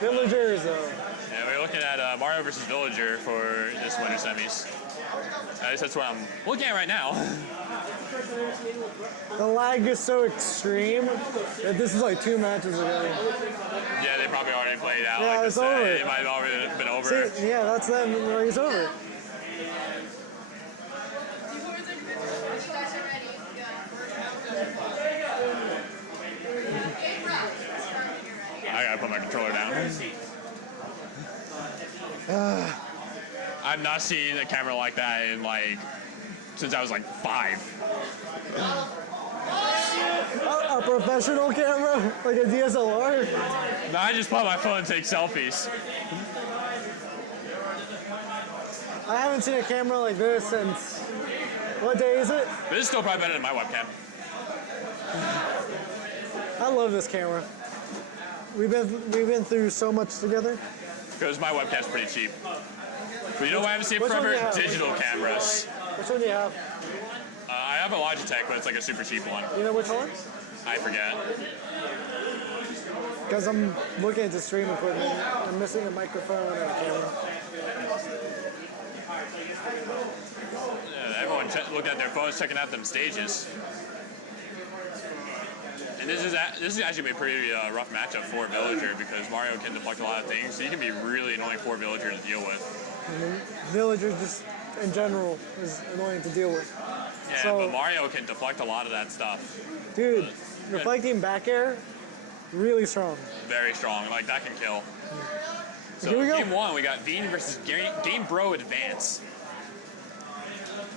Villagers, Yeah, we're looking at Mario versus Villager for this winter semis. At least that's what I'm looking at right now. the lag is so extreme that this is like 2 matches ago. Yeah, they probably already played out. Yeah, like it's over. It might have already been over. See, yeah, that's them. Like, it's over. I gotta put my controller down. I've not seen a camera like that in since I was like 5. A professional camera, like a DSLR. No, I just put my phone and take selfies. I haven't seen a camera like this since. What day is it? This is still probably better than my webcam. I love this camera. We've been through so much together. Because my webcam's pretty cheap. But you know what I haven't seen Which one forever? do you have? Digital cameras. Which one do you have? I have a Logitech, but it's like a super cheap one. You know which one? I forget. Because I'm looking at the stream equipment. I'm missing a microphone and a camera. Yeah, everyone looking at their phones, checking out them stages. And this is actually a pretty rough matchup for Villager because Mario can deflect a lot of things, so he can be really annoying for Villager to deal with. Villagers just in general is annoying to deal with. Yeah, So- but Mario can deflect a lot of that stuff. Dude, reflecting back air, really strong. Very strong. Like, that can kill. So, Here we go. game 1, we got Veen versus GameBroAdvance.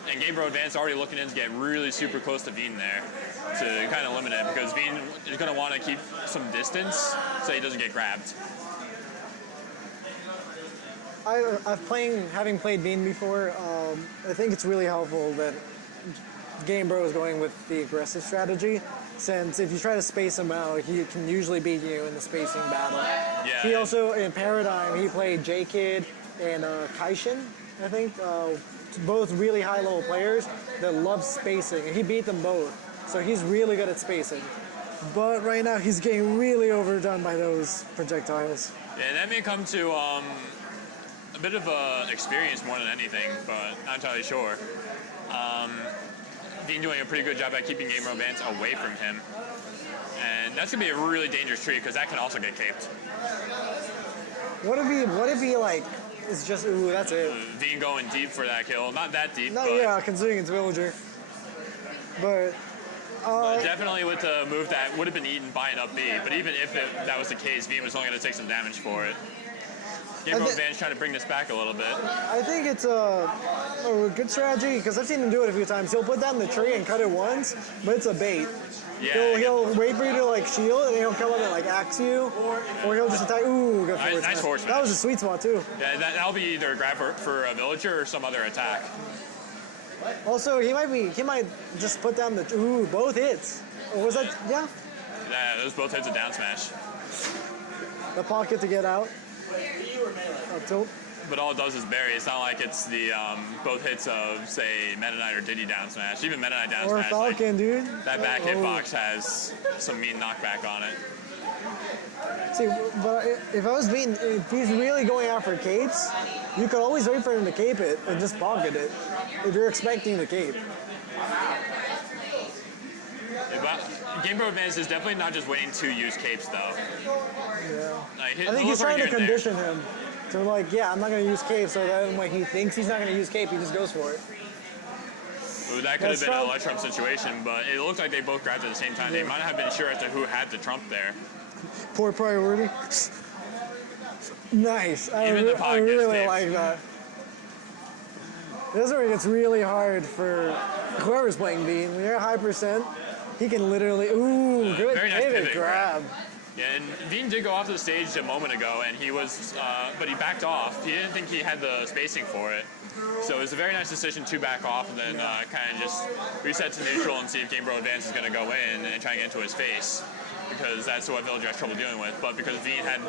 And GameBroAdvance already looking in to get really super close to Veen there to kind of limit it because Veen is going to want to keep some distance so he doesn't get grabbed. Having played Veen before, I think it's really helpful that GameBro is going with the aggressive strategy, since if you try to space him out, he can usually beat you in the spacing battle. Yeah. He also, in Paradigm, he played J-Kid and Kaishin, I think, both really high-level players that love spacing, and he beat them both, so he's really good at spacing. But right now, he's getting really overdone by those projectiles. Yeah, and that may come to a bit of experience more than anything, but not entirely sure. Veen doing a pretty good job at keeping GameBroAdvance away from him. And that's going to be a really dangerous tree because that can also get caped. What if he like, is just, ooh, that's it. Veen going deep for that kill. Not that deep, No, but yeah, considering it's Villager. But definitely with the move that would have been eaten by an up B. But even if that was the case, Veen was only going to take some damage for it. GameBroAdvance trying to bring this back a little bit. I think it's a good strategy because I've seen him do it a few times. He'll put down the tree and cut it once, but it's a bait. Yeah, He'll wait for you to like shield, and he'll come up and like axe you, or he'll just attack. Ooh, good forward nice smash. forward That was a smash. sweet spot too. Yeah, that'll be either a grab for a Villager or some other attack. Also, he might just put down the both hits. Or was that Yeah, those both hits a down smash. the pocket to get out? Tilt. But all it does is bury. It's not like it's the both hits of, say, Meta Knight or Diddy down smash. Even Meta Knight down Or smash. Falcon, dude. That back hitbox has some mean knockback on it. See, but if I was being, if he's really going after capes, you could always wait for him to cape it and just pocket it if you're expecting the cape. But GameBroAdvance is definitely not just waiting to use capes, though. Yeah. Like, I think he's trying to condition him to like, yeah, I'm not going to use cape, so then when he thinks he's not going to use cape, he just goes for it. Ooh, that could have been Trump. a Trump situation, but it looked like they both grabbed at the same time. They might not have been sure as to who had the Trump there. Poor priority. Nice. I Even the pod gets really taped. like that. This is where it gets really hard for whoever's playing Veen. When you're at high percent, he can literally, good very nice pivot pivot grab. Yeah, and Veen did go off the stage a moment ago, and he was, but he backed off. He didn't think he had the spacing for it. So it was a very nice decision to back off and then kind of just reset to neutral and see if GameBroAdvance is going to go in and try and get into his face, because that's what Villager has trouble dealing with. But because Veen had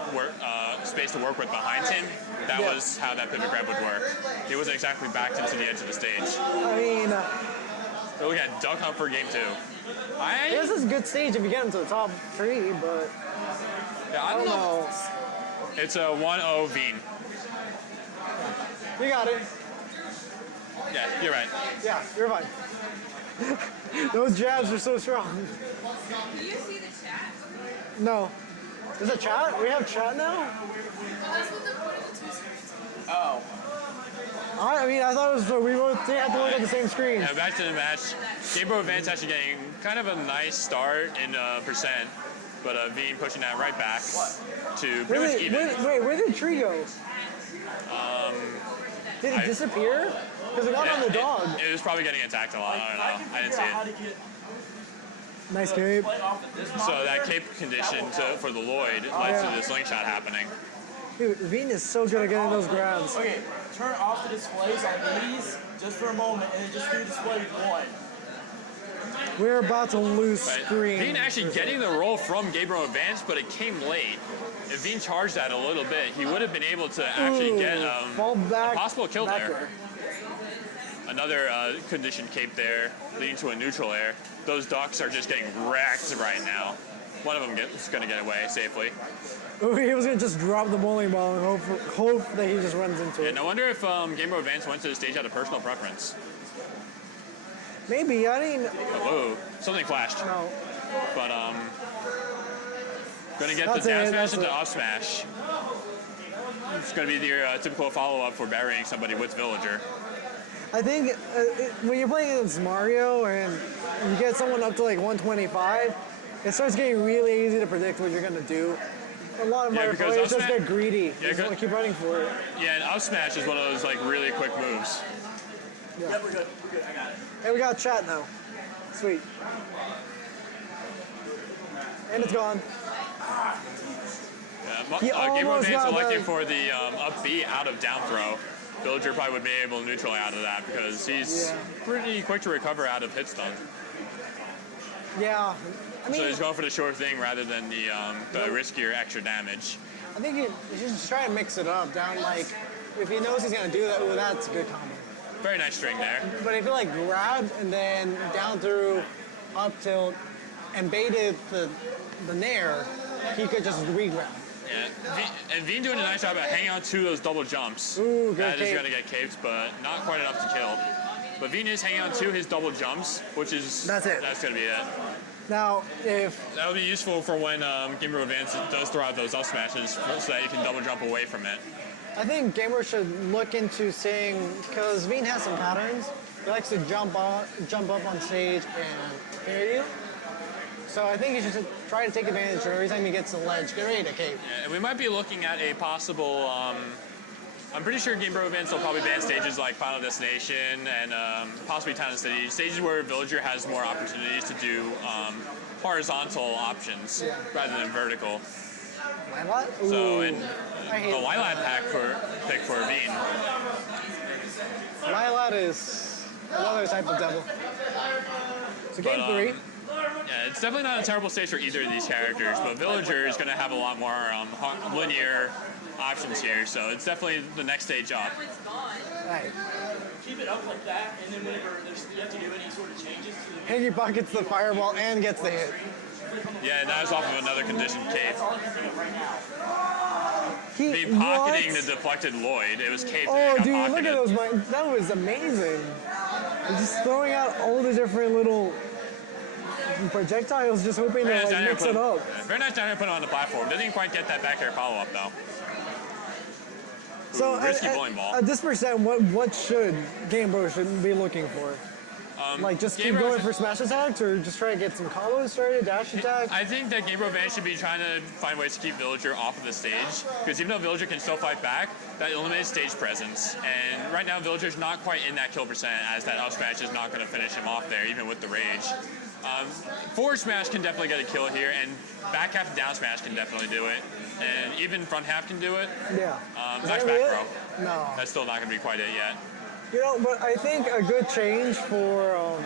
space to work with behind him, that was how that pivot grab would work. He wasn't exactly backed into the edge of the stage. I mean, We're looking at Duck Hunt for game 2. this is a good stage if you get him to the top 3, but Yeah, I don't know. It's a 1-0 Veen. You got it. Yeah, you're right. Yeah, you're fine. Those jabs are so strong. Do you see the chat? No. Is it chat? We have chat now? Oh, that's what one of the two screens. Oh. I mean, I thought it was we both had to look at the same screen. Yeah, back to the match. GameBroAdvance actually getting kind of a nice start in percent, but Veen pushing that right back to pretty much even. Wait, where did Tree go? Did it disappear? Because it got on the dog. It was probably getting attacked a lot. I don't know. I didn't see it. Nice cape. So that cape condition for the Lloyd led to the slingshot happening. Dude, Veen is so good at getting those grabs. Okay, turn off the displays on these just for a moment and then just do display one. We're about to lose screen. Veen actually getting the roll from GameBroAdvance, but it came late. If Veen charged that a little bit, he would have been able to actually get a possible kill there. Another conditioned cape there, leading to a neutral air. Those ducks are just getting wrecked right now. One of them is going to get away safely. He was going to just drop the bowling ball and hope that he just runs into it. And I wonder if GameBroAdvance went to the stage out of personal preference. Maybe, I didn't... Whoa, something flashed. No. But, going to get That's the down it, smash that's into it. up smash. It's going to be your typical follow-up for burying somebody with Villager. I think when you're playing against Mario and you get someone up to like 125, it starts getting really easy to predict what you're going to do. A lot of Mario players just get greedy. They just want to keep running for it. Yeah, and up smash is one of those like really quick moves. Yeah. Yep, we're good. I got it. Hey, we got chat now. Sweet. And it's gone. Yeah, He almost GameBroAdvance got electing the- for the up B out of down throw. Villager probably would be able to neutral out of that because he's pretty quick to recover out of hit stun. Yeah. I mean, So he's going for the sure thing rather than the riskier extra damage. I think you should just try and mix it up. Down like, if he knows he's going to do that, well, that's a good combo. Very nice string there. But if you like grab and then down through, up tilt, and baited the nair, he could just re-grab. Yeah, and Veen doing a nice job at hanging on to those double jumps. Ooh, good That is cape. going to get capes, but not quite enough to kill. But Veen is hanging on to his double jumps, which is... That's it. That's going to be it. Now, if That would be useful for when GameBroAdvance does throw out those up smashes so that you can double jump away from it. I think gamers should look into seeing, because Veen has some patterns. He likes to jump up on stage and hear you. So I think you should try to take advantage every time he gets to the ledge. Get ready to cape. Yeah, and we might be looking at a possible... I'm pretty sure GameBroAdvance will probably ban stages like Final Destination and possibly Town and City. Stages where Villager has more opportunities to do horizontal options rather than vertical. Lilat? So, Ooh, and I hate the Lilat pick for Veen. Lilat is another type of devil. So game But, 3. Yeah, it's definitely not a terrible stage for either of these characters, but Villager is going to have a lot more linear options here, so it's definitely the next stage up. Right. Keep it up like that, and then whenever you have to do any sort of changes to the Hanky pockets the fireball and gets the hit. Yeah, and that was off of another conditioned cape. He Be pocketing what? the deflected Lloyd. It was cape Oh, that got dude, look pocketed. at those. That was amazing. And just throwing out all the different little projectiles, just hoping to like, mix it up. Very nice down here put it on the platform. Didn't quite get that back air follow-up, though. So risky bowling ball. At this percent, what should GameBro be looking for? Like just keep GameBro going should- for smash attacks, or just try to get some combos started, dash attack? I think that GameBroAdvance should be trying to find ways to keep Villager off of the stage, because even though Villager can still fight back, that eliminates stage presence. And right now, Villager's not quite in that kill percent, as that up smash is not going to finish him off there, even with the rage. Forward smash can definitely get a kill here, and back half and down smash can definitely do it. And even front half can do it. Yeah. Is Max that back really throw. it? No. That's still not going to be quite it yet. You know, but I think a good change for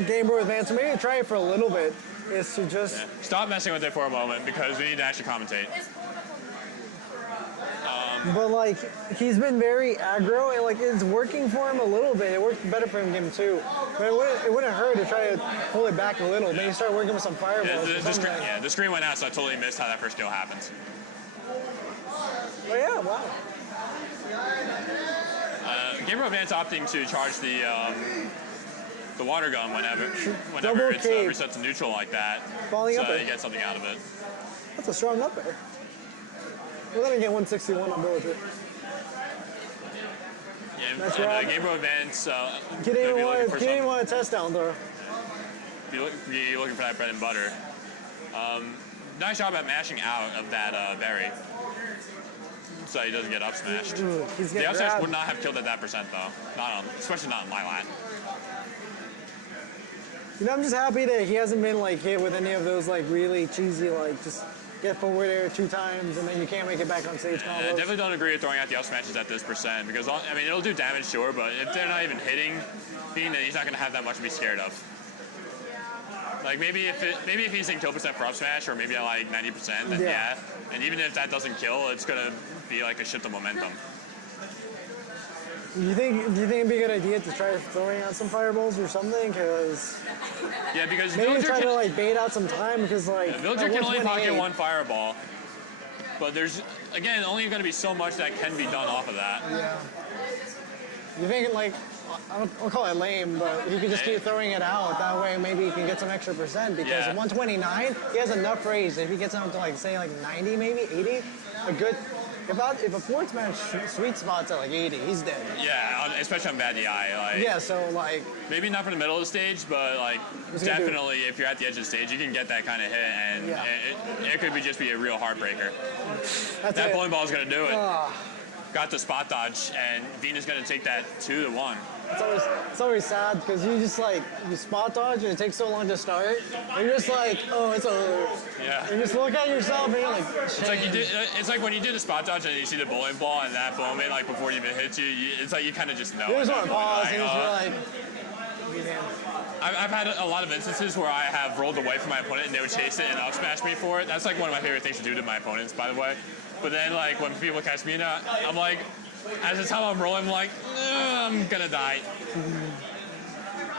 GameBroAdvance, or maybe try it for a little bit, is to just Stop messing with it for a moment, because we need to actually commentate. But like he's been very aggro, and like it's working for him a little bit. It worked better for him in game 2, but it wouldn't hurt to try to pull it back a little. Maybe start working with some Yeah, fireballs. or the something. screen went out, so I totally missed how that first kill happened. wow. GameBroAdvance opting to charge the water gun whenever Double it's cape. reset to neutral like that, Falling so up there. you get something out of it. That's a strong up there. We're gonna get 161 on Villager. Yeah, Nice and grab. GameBroAdvance, Kid gonna be didn't looking for some- want a test down throw. be looking for that bread and butter. Nice job at mashing out of that berry, so he doesn't get up smashed. Ooh, he's The getting up smash grabbed. would not have killed at that percent though, especially not on my lat. You know, I'm just happy that he hasn't been like hit with any of those like really cheesy like just get forward air 2 times and then you can't make it back on stage I combos. definitely don't agree with throwing out the up smashes at this percent because I mean it'll do damage, sure, but if they're not even hitting Veen, then he's not gonna have that much to be scared of. Like maybe if he's in kill percent for up smash or maybe at like 90%, then yeah. And even if that doesn't kill, it's gonna be like a shift of momentum. Do you think it'd be a good idea to try throwing out some fireballs or something? Because Yeah, because maybe Villager try to can, like bait out some time because like Villager at can only pocket 128 one fireball, but there's again only going to be so much that can be done off of that. Yeah. You think like I'll call it lame, but he could just keep throwing it out. That way maybe he can get some extra percent because Yeah. 129 he has enough raise. If he gets up to like say like 90 maybe 80, a good. If a forward smash sweet spot's at like 80, he's dead. Yeah, especially on bad DI. Like, Yeah, so like maybe not for the middle of the stage, but like What's he gonna do? definitely if you're at the edge of the stage, you can get that kind of hit, and Yeah. it could just be a real heartbreaker. that's That it. bowling ball is going to do it. Ah, Got the spot dodge, and Veen is going to take that 2-1. it's always sad because you spot dodge and it takes so long to start. And you're just like, oh, it's over. Yeah. You just look at yourself and you're like, It's like it's like when you do the spot dodge and you see the bowling ball and that moment, like before it even hits you, it's like you kind of just know. you just at want that to point, pause and just like, be like, man. I've had a lot of instances where I have rolled away from my opponent and they would chase it and up smash me for it. That's like one of my favorite things to do to my opponents, by the way. But then like when people catch me in that, I'm like, as it's how I'm rolling, I'm like, I'm gonna die.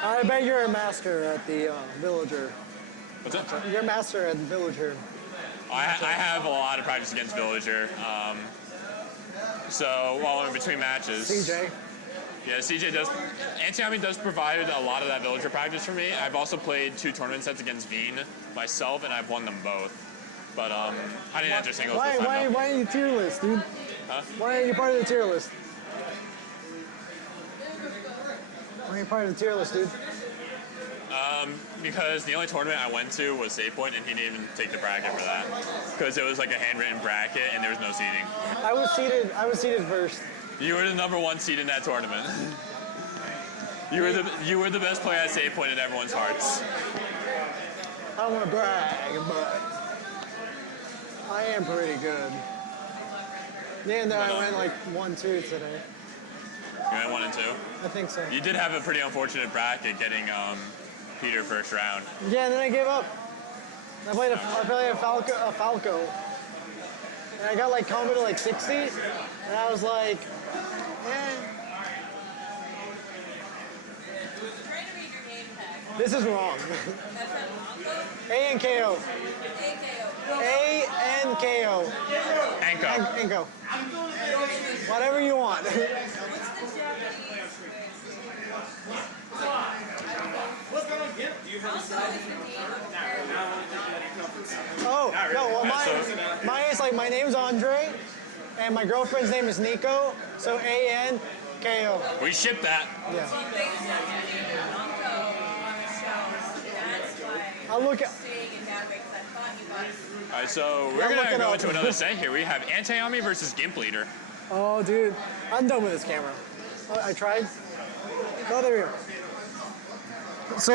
I bet you're a master at the Villager. What's up? You're a master at Villager. I have a lot of practice against Villager. So while I'm in between matches, CJ. Yeah, CJ does. Anti-Ami does provide a lot of that Villager practice for me. I've also played 2 tournament sets against Veen myself, and I've won them both. But I didn't enter singles this time. though. Why are you tier list, dude? Huh? Why are you part of the tier list? Why are you part of the tier list, dude? Because the only tournament I went to was Save Point, and he didn't even take the bracket for that. Because it was like a handwritten bracket, and there was no seeding. I was seated first. You were the #1 seed in that tournament. You were the best player at Save Point in everyone's hearts. I don't want to brag, but I am pretty good. Yeah, and then I went like 1-2 today. You went 1 and 2. I think so. You did have a pretty unfortunate bracket getting Peter first round. Yeah, and then I gave up. I played a Falco. And I got like combo to like 60, and I was like, Try to read your game tag. this is wrong. That's not Mongo. A and KO. AKO. A and KO. Anko. Inko. Whatever you want. What's the Japanese Also, is the name of the character. Oh, no, well mine is like, my name's Andre, and my girlfriend's name is Nico, so A-N-K-O. We shipped that. Yeah. They said Mongo on the show. That's why I'll look at, staying in that way, because I thought you guys. All right, so we're Yeah, gonna looking go up. into another set here. We have Anti-Ami versus Gimp Leader. oh dude, I'm done with this camera. I tried. Oh, there we go. So